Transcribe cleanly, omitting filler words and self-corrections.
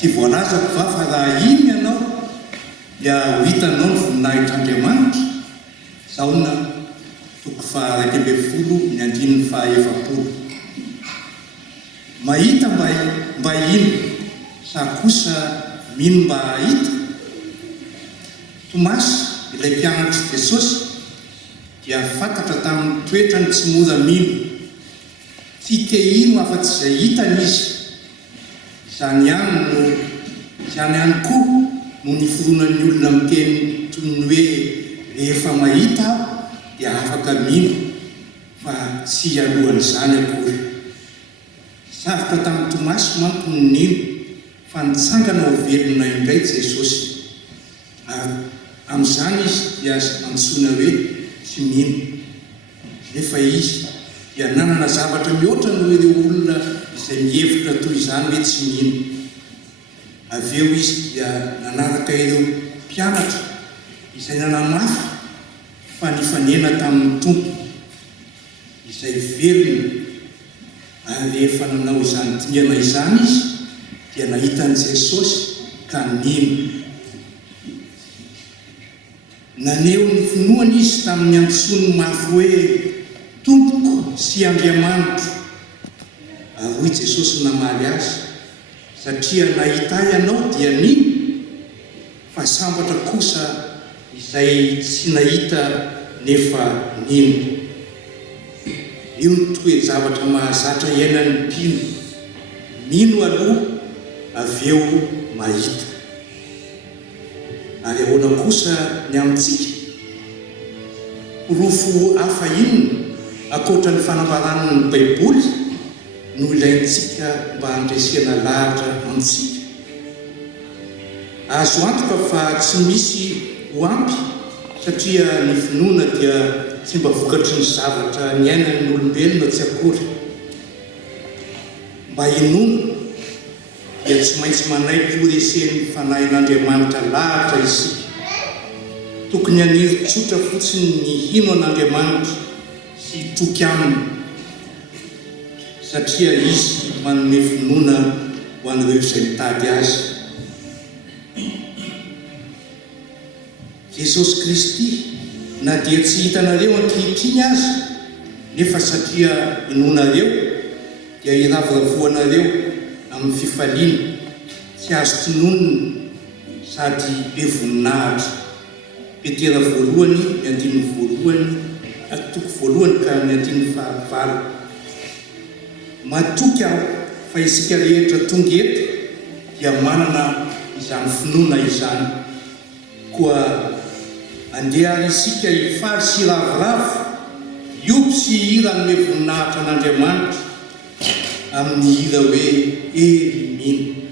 ty voalazako va fa raha iny ianao dia ho hitanao ny voninahitr'Andriamanitra zaona toko fa 1 ny andininy fa 7. Mahita mba ino sa kosa mino mba hahita. Tomasy ilay mpianatry Jesosy dia fantatra tamin'ny toetrany tsy mora mino, tsy te ino afa-tsy izay hitany izy. Izany ihany koa no niforonan'ny olona miteny toy ny hoe rehefa mahita aho dia afaka mino fa tsy alohan'izany akory. Sarotra tamin'ny Tomasy manko ny nino fa nitsangana ho velona indray Jesosy, ary amin'izany izy dia antsoina hoe tsy mino. Nefa izy dia nanana zavatra mihoatra noho ireo olona izay mihevitra toy izany hoe tsy mino. Avy eo izy dia nanaraka ireo mpianatra izay nanamafy fa nifanena tamin'ny Tompo izay velona. Ary rehefa nanao izany dingana izany izy dia nahitany Jesosy ka nino. Naneo ny finoany izy tamin'ny antsoiny mafy hoe Tompoko sy Andriamanitra. Ary hoy Jesosy namaly azy, satria nahita ianao dia nino, fa sambatra kosa izay tsy nahita nefa nino. Io ny toe-javatra mahazatra iainan'ny mpino, mino aloha avy eo mahita. Ary ahoana kosa ny amintsika? Porofo hafa inona akoatra ny fanambaran'ny Baiboly no ilaintsika mba handresena lahatra amintsika. Azo antoka fa tsy misy ho ampy, satria ny finoana dia tsy mba vokatry ny zavatra ny ainan'ny olombelona tsy akory. Mba hinoana dia tsy maintsy manaiky ho resen'ny fanahin'Andriamanitra lahatra isika. Tokony haniry tsotra fotsiny ny hino an'Andriamanitra sy toky aminy, satria izy manome finoana ho an'ireo izay mitady azy. Jesosy Kristy na dia tsy hitanareo ankehitriny azy, nefa satria inonareo dia iravoravoanareo amin'ny fifaliana, tsy azo tononona sady be voninahitra. Petera 1:1 ka 9:9. Matoky aho fa isika rehetra tonga eto dia manana izany finoana izany, koa andeha ary isika hifaly sy ravoravo, iompy sy hira nome voninahitra an'Andriamanitra amin'ny hira hoe ery mino.